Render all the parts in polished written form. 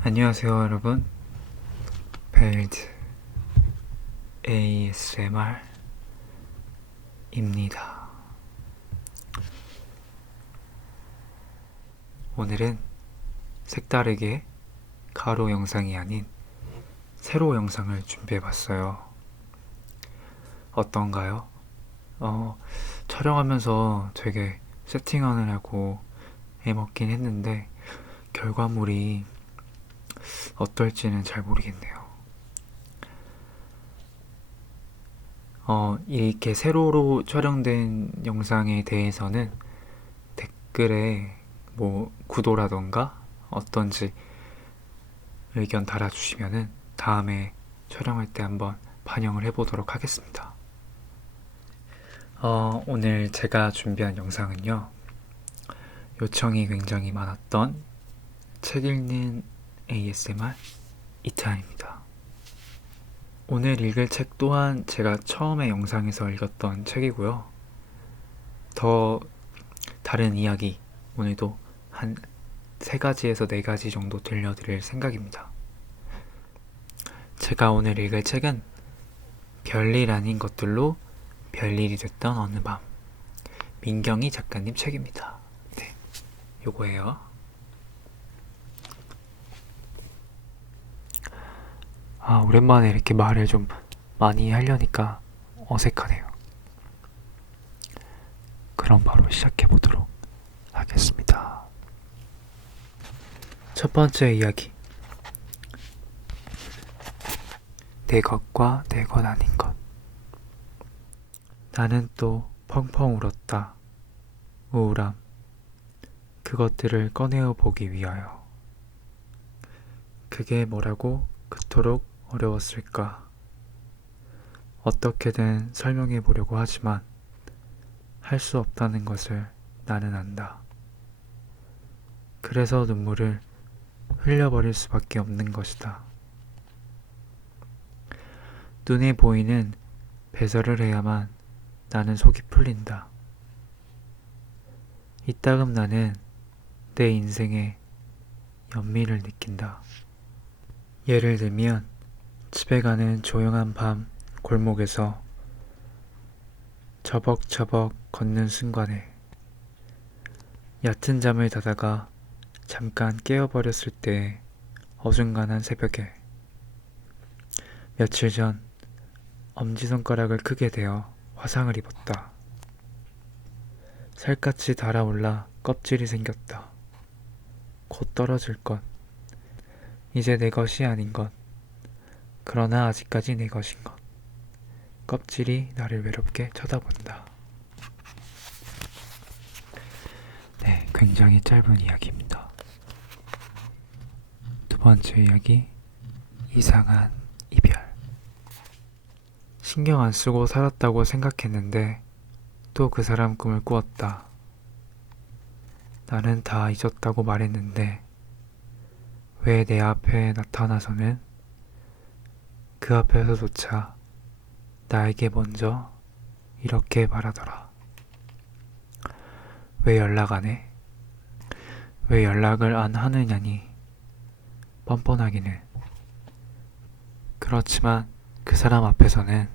안녕하세요 여러분, 벨드 ASMR입니다. 오늘은 색다르게 가로 영상이 아닌 세로 영상을 준비해봤어요. 어떤가요? 촬영하면서 되게 세팅하느라고 애먹긴 했는데 결과물이 어떨지는 잘 모르겠네요. 이렇게 세로로 촬영된 영상에 대해서는 댓글에 구도라던가 어떤지 의견 달아주시면은 다음에 촬영할 때 한번 반영을 해보도록 하겠습니다. 오늘 제가 준비한 영상은요, 요청이 굉장히 많았던 책 읽는 ASMR 2탄입니다. 오늘 읽을 책 또한 제가 처음에 영상에서 읽었던 책이고요. 더 다른 이야기 오늘도 한 3가지에서 4가지 정도 들려드릴 생각입니다. 제가 오늘 읽을 책은 별일 아닌 것들로 별일이 됐던 어느 밤, 민경희 작가님 책입니다. 네, 요거예요. 오랜만에 이렇게 말을 좀 많이 하려니까 어색하네요. 그럼 바로 시작해보도록 하겠습니다. 첫 번째 이야기. 내 것과 내 것 아닌 것. 나는 또 펑펑 울었다. 우울함. 그것들을 꺼내어 보기 위하여. 그게 뭐라고 그토록 어려웠을까? 어떻게든 설명해 보려고 하지만 할 수 없다는 것을 나는 안다. 그래서 눈물을 흘려버릴 수밖에 없는 것이다. 눈에 보이는 배설을 해야만 나는 속이 풀린다. 이따금 나는 내 인생에 연민을 느낀다. 예를 들면 집에 가는 조용한 밤 골목에서 저벅저벅 걷는 순간에, 얕은 잠을 자다가 잠깐 깨어버렸을 때 어중간한 새벽에, 며칠 전 엄지손가락을 크게 대어 화상을 입었다. 살갗이 달아올라 껍질이 생겼다. 곧 떨어질 것. 이제 내 것이 아닌 것. 그러나 아직까지 내 것인 것. 껍질이 나를 외롭게 쳐다본다. 네, 굉장히 짧은 이야기입니다. 두 번째 이야기, 이상한 이별. 신경 안 쓰고 살았다고 생각했는데 또 그 사람 꿈을 꾸었다. 나는 다 잊었다고 말했는데 왜 내 앞에 나타나서는 그 앞에서조차 나에게 먼저 이렇게 말하더라. 왜 연락 안 해? 왜 연락을 안 하느냐니? 뻔뻔하기는. 그렇지만 그 사람 앞에서는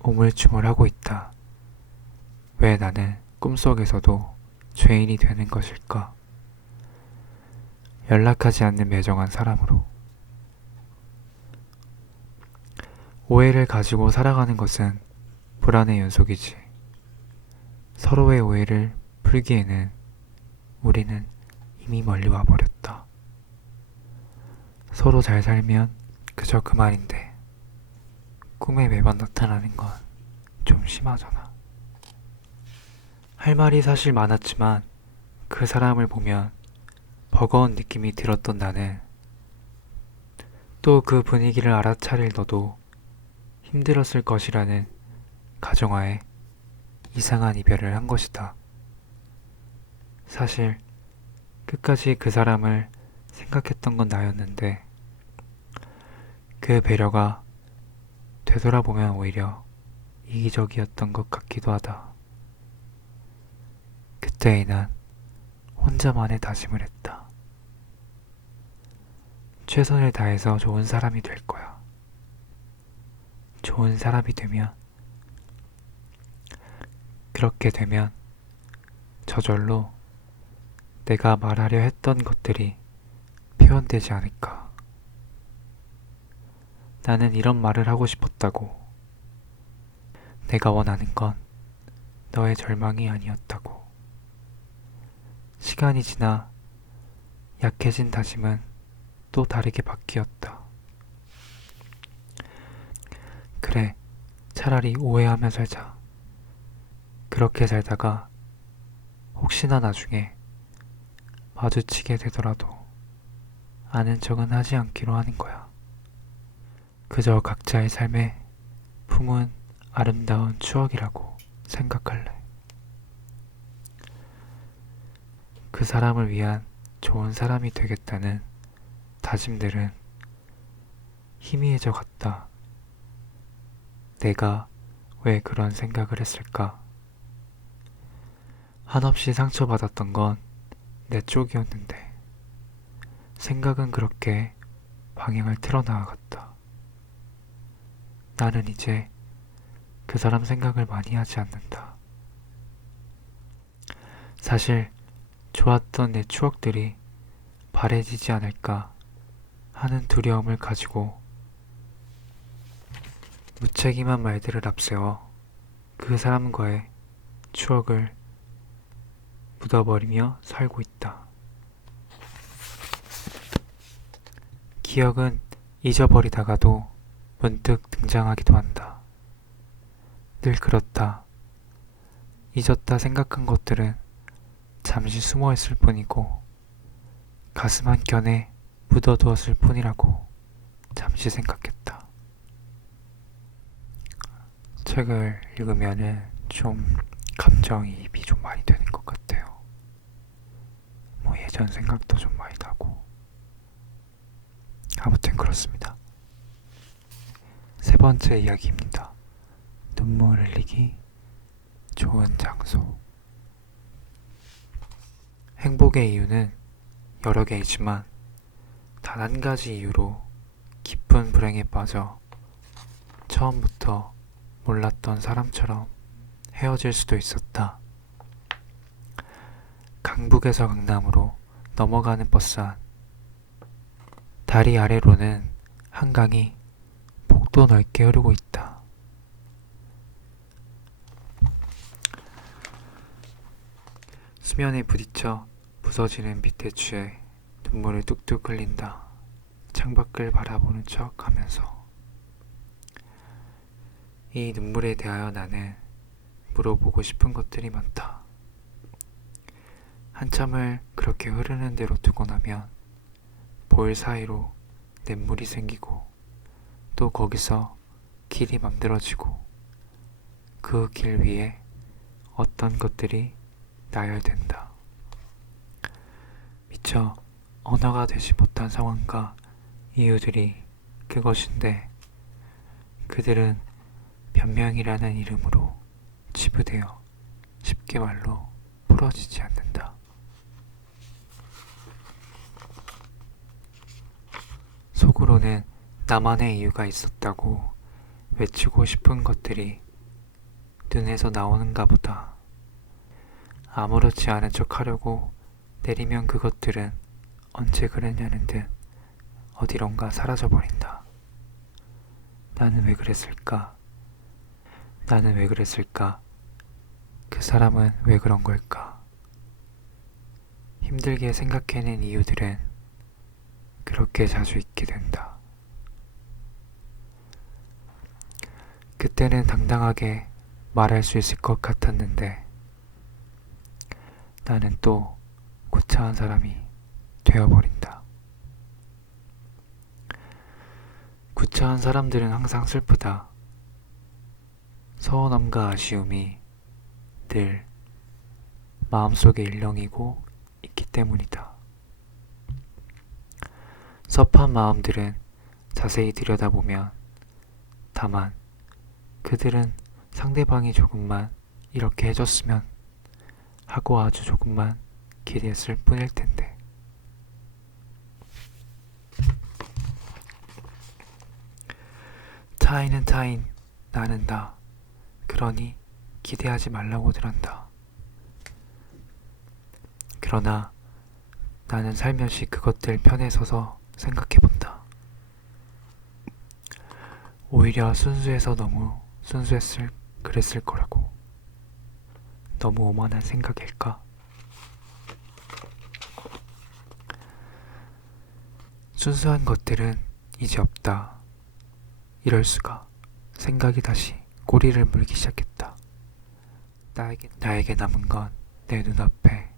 우물쭈물하고 있다. 왜 나는 꿈속에서도 죄인이 되는 것일까? 연락하지 않는 매정한 사람으로. 오해를 가지고 살아가는 것은 불안의 연속이지. 서로의 오해를 풀기에는 우리는 이미 멀리 와버렸다. 서로 잘 살면 그저 그만인데 꿈에 매번 나타나는 건 좀 심하잖아. 할 말이 사실 많았지만 그 사람을 보면 버거운 느낌이 들었던 나는 또 그 분위기를 알아차릴 너도 힘들었을 것이라는 가정하에 이상한 이별을 한 것이다. 사실 끝까지 그 사람을 생각했던 건 나였는데 그 배려가 되돌아보면 오히려 이기적이었던 것 같기도 하다. 그때의 난 혼자만의 다짐을 했다. 최선을 다해서 좋은 사람이 될 거야. 좋은 사람이 되면, 그렇게 되면 저절로 내가 말하려 했던 것들이 표현되지 않을까. 나는 이런 말을 하고 싶었다고. 내가 원하는 건 너의 절망이 아니었다고. 시간이 지나 약해진 다짐은 또 다르게 바뀌었다. 그래, 차라리 오해하며 살자. 그렇게 살다가 혹시나 나중에 마주치게 되더라도 아는 척은 하지 않기로 하는 거야. 그저 각자의 삶에 품은 아름다운 추억이라고 생각할래. 그 사람을 위한 좋은 사람이 되겠다는 다짐들은 희미해져 갔다. 내가 왜 그런 생각을 했을까? 한없이 상처받았던 건 내 쪽이었는데 생각은 그렇게 방향을 틀어나가갔다. 나는 이제 그 사람 생각을 많이 하지 않는다. 사실 좋았던 내 추억들이 바래지지 않을까 하는 두려움을 가지고 무책임한 말들을 앞세워 그 사람과의 추억을 묻어버리며 살고 있다. 기억은 잊어버리다가도 문득 등장하기도 한다. 늘 그렇다. 잊었다 생각한 것들은 잠시 숨어있을 뿐이고 가슴 한켠에 묻어두었을 뿐이라고 잠시 생각했다. 책을 읽으면은 좀 감정이입이 좀 많이 되는 것 같아요. 뭐 예전 생각도 좀 많이 나고 아무튼 그렇습니다. 세 번째 이야기입니다. 눈물 흘리기 좋은 장소. 행복의 이유는 여러 개이지만 단 한 가지 이유로 깊은 불행에 빠져 처음부터 몰랐던 사람처럼 헤어질 수도 있었다. 강북에서 강남으로 넘어가는 버스 안. 다리 아래로는 한강이 폭도 넓게 흐르고 있다. 수면에 부딪혀 부서지는 빛에 취해 눈물을 뚝뚝 흘린다. 창밖을 바라보는 척 하면서. 이 눈물에 대하여 나는 물어보고 싶은 것들이 많다. 한참을 그렇게 흐르는 대로 두고 나면 볼 사이로 냇물이 생기고 또 거기서 길이 만들어지고 그 길 위에 어떤 것들이 나열된다. 미처 언어가 되지 못한 상황과 이유들이 그것인데 그들은 변명이라는 이름으로 치부되어 쉽게 말로 풀어지지 않는다. 속으로는 나만의 이유가 있었다고 외치고 싶은 것들이 눈에서 나오는가 보다. 아무렇지 않은 척 하려고 내리면 그것들은 언제 그랬냐는 듯 어디론가 사라져버린다. 나는 왜 그랬을까? 나는 왜 그랬을까? 그 사람은 왜 그런 걸까? 힘들게 생각해낸 이유들은 그렇게 자주 있게 된다. 그때는 당당하게 말할 수 있을 것 같았는데 나는 또 구차한 사람이 되어버린다. 구차한 사람들은 항상 슬프다. 서운함과 아쉬움이 늘 마음속에 일렁이고 있기 때문이다. 섭한 마음들은 자세히 들여다보면 다만 그들은 상대방이 조금만 이렇게 해줬으면 하고 아주 조금만 기대했을 뿐일 텐데. 타인은 타인, 나는 나. 그러니 기대하지 말라고들 한다. 그러나 나는 살며시 그것들 편에 서서 생각해본다. 오히려 순수해서 너무 그랬을 거라고. 너무 오만한 생각일까? 순수한 것들은 이제 없다. 이럴 수가. 생각이 다시 꼬리를 물기 시작했다. 나에게 남은 건 내 눈앞에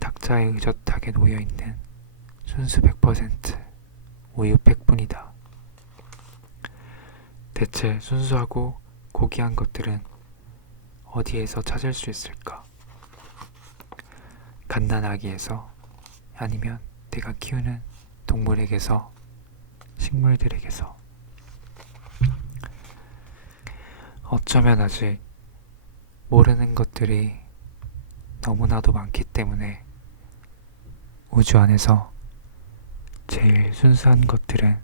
탁자에 의젓하게 놓여있는 순수 100% 우유 팩뿐이다. 대체 순수하고 고귀한 것들은 어디에서 찾을 수 있을까? 갓난아기에서, 아니면 내가 키우는 동물에게서, 식물들에게서. 어쩌면 아직 모르는 것들이 너무나도 많기 때문에 우주 안에서 제일 순수한 것들은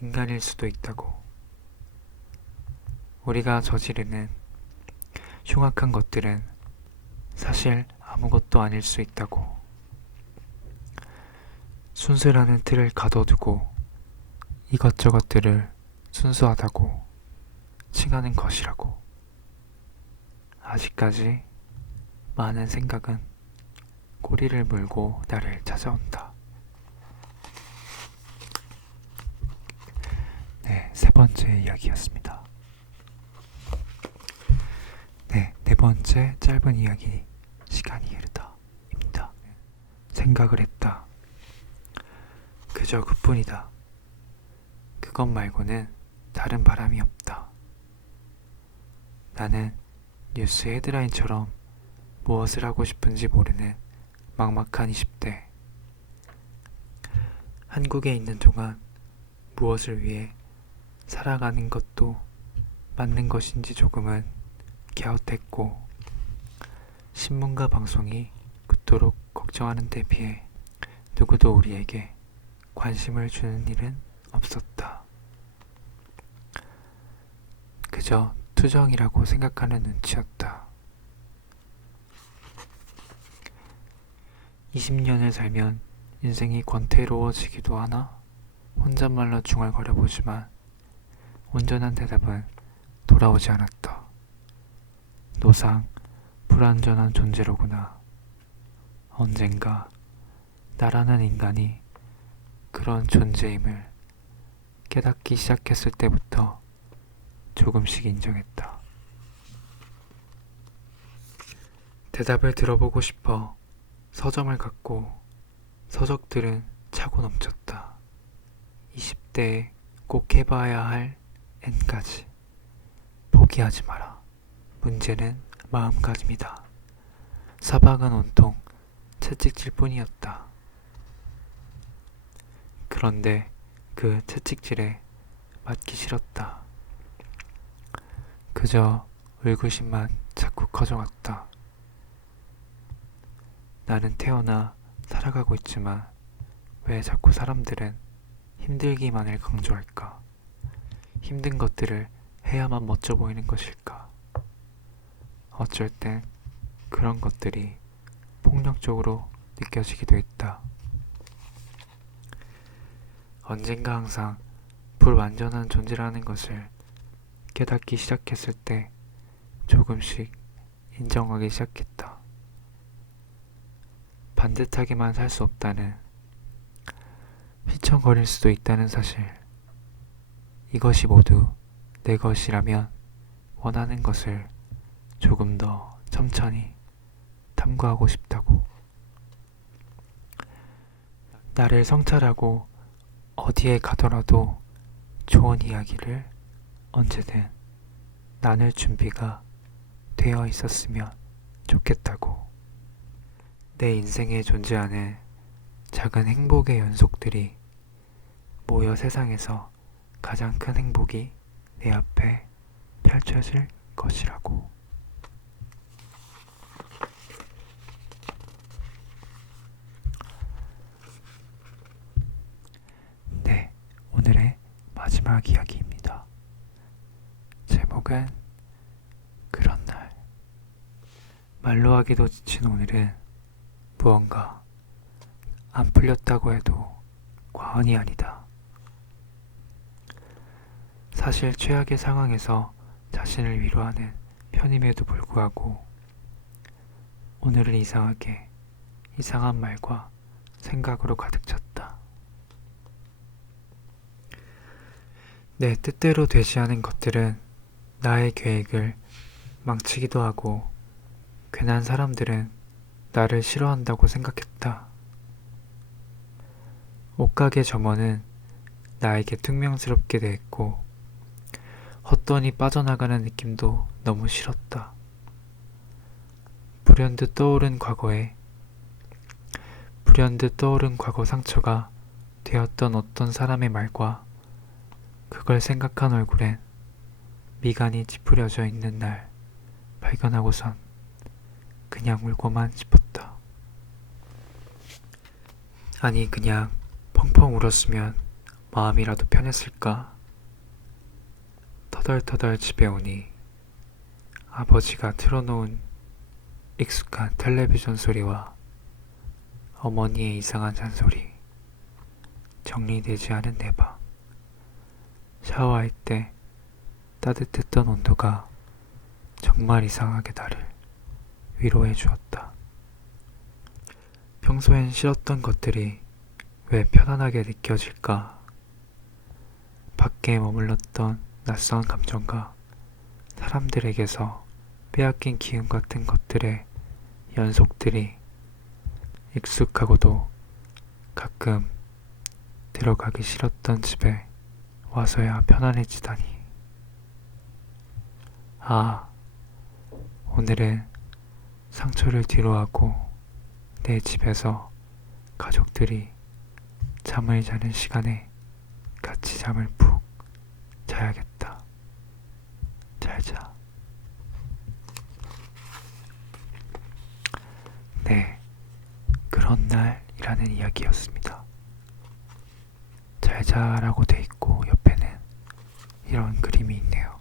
인간일 수도 있다고. 우리가 저지르는 흉악한 것들은 사실 아무것도 아닐 수 있다고. 순수라는 틀을 가둬두고 이것저것들을 순수하다고 칭하는 것이라고. 아직까지 많은 생각은 꼬리를 물고 나를 찾아온다. 네, 세 번째 이야기였습니다. 네, 네 번째 짧은 이야기, 시간이 흐르다입니다. 생각을 했다. 그저 그뿐이다. 그것 말고는 다른 바람이 없다. 나는 뉴스 헤드라인처럼 무엇을 하고 싶은지 모르는 막막한 20대. 한국에 있는 동안 무엇을 위해 살아가는 것도 맞는 것인지 조금은 갸웃했고, 신문과 방송이 그토록 걱정하는 데 비해 누구도 우리에게 관심을 주는 일은 없었다. 그저 투정이라고 생각하는 눈치였다. 20년을 살면 인생이 권태로워지기도 하나? 혼잣말로 중얼거려보지만 온전한 대답은 돌아오지 않았다. 노상 불완전한 존재로구나. 언젠가 나라는 인간이 그런 존재임을 깨닫기 시작했을 때부터 조금씩 인정했다. 대답을 들어보고 싶어 서점을 갔고 서적들은 차고 넘쳤다. 20대에 꼭 해봐야 할 N가지. 포기하지 마라. 문제는 마음가짐이다. 사박은 온통 채찍질 뿐이었다. 그런데 그 채찍질에 맞기 싫었다. 그저 의구심만 자꾸 커져갔다. 나는 태어나 살아가고 있지만 왜 자꾸 사람들은 힘들기만을 강조할까? 힘든 것들을 해야만 멋져 보이는 것일까? 어쩔 땐 그런 것들이 폭력적으로 느껴지기도 했다. 언젠가 항상 불완전한 존재라는 것을 깨닫기 시작했을 때 조금씩 인정하기 시작했다. 반듯하게만 살 수 없다는, 휘청거릴 수도 있다는 사실. 이것이 모두 내 것이라면 원하는 것을 조금 더 천천히 탐구하고 싶다고. 나를 성찰하고 어디에 가더라도 좋은 이야기를 언제든 나눌 준비가 되어 있었으면 좋겠다고. 내 인생에 존재하는 작은 행복의 연속들이 모여 세상에서 가장 큰 행복이 내 앞에 펼쳐질 것이라고. 네, 오늘의 마지막 이야기입니다. 제목은 그런 날. 말로 하기도 지친 오늘은 무언가 안 풀렸다고 해도 과언이 아니다. 사실 최악의 상황에서 자신을 위로하는 편임에도 불구하고 오늘은 이상하게 이상한 말과 생각으로 가득 찼다. 내 뜻대로 되지 않은 것들은 나의 계획을 망치기도 하고 괜한 사람들은 나를 싫어한다고 생각했다. 옷가게 점원은 나에게 퉁명스럽게 대했고 헛돈이 빠져나가는 느낌도 너무 싫었다. 불현듯 떠오른 과거 상처가 되었던 어떤 사람의 말과 그걸 생각한 얼굴엔 미간이 찌푸려져 있는 날 발견하고선 그냥 울고만 싶었다. 아니 그냥 펑펑 울었으면 마음이라도 편했을까? 터덜터덜 집에 오니 아버지가 틀어놓은 익숙한 텔레비전 소리와 어머니의 이상한 잔소리, 정리되지 않은 내 방, 샤워할 때 따뜻했던 온도가 정말 이상하게 나를 위로해 주었다. 평소엔 싫었던 것들이 왜 편안하게 느껴질까? 밖에 머물렀던 낯선 감정과 사람들에게서 빼앗긴 기운 같은 것들의 연속들이 익숙하고도 가끔 들어가기 싫었던 집에 와서야 편안해지다니. 아, 오늘은 상처를 뒤로하고 내 집에서 가족들이 잠을 자는 시간에 같이 잠을 푹 자야겠다. 잘 자. 네, 그런 날이라는 이야기였습니다. 잘 자라고 돼 있고 옆에는 이런 그림이 있네요.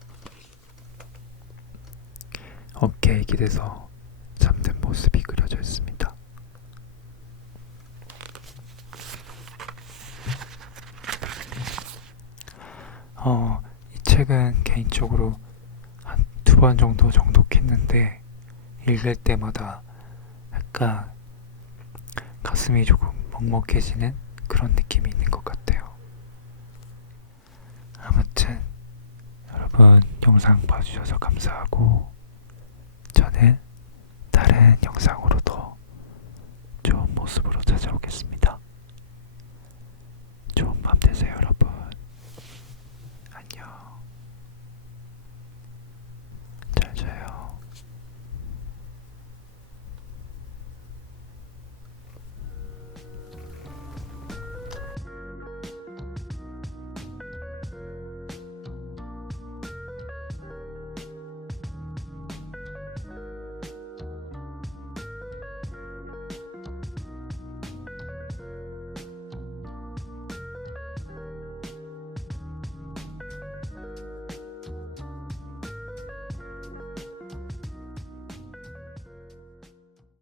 어깨에 기대서 잠든 모습이 그려져 있습니다. 이 책은 개인적으로 한 2번 정도 정독했는데 읽을 때마다 약간 가슴이 조금 먹먹해지는 그런 느낌이 있는 것 같아요. 아무튼 여러분 영상 봐주셔서 감사하고 저는 다른 영상으로 더 좋은 모습으로 찾아오겠습니다. 좋은 밤 되세요, 여러분.